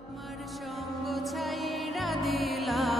আমার সঙ্গ ছাইরা দিলা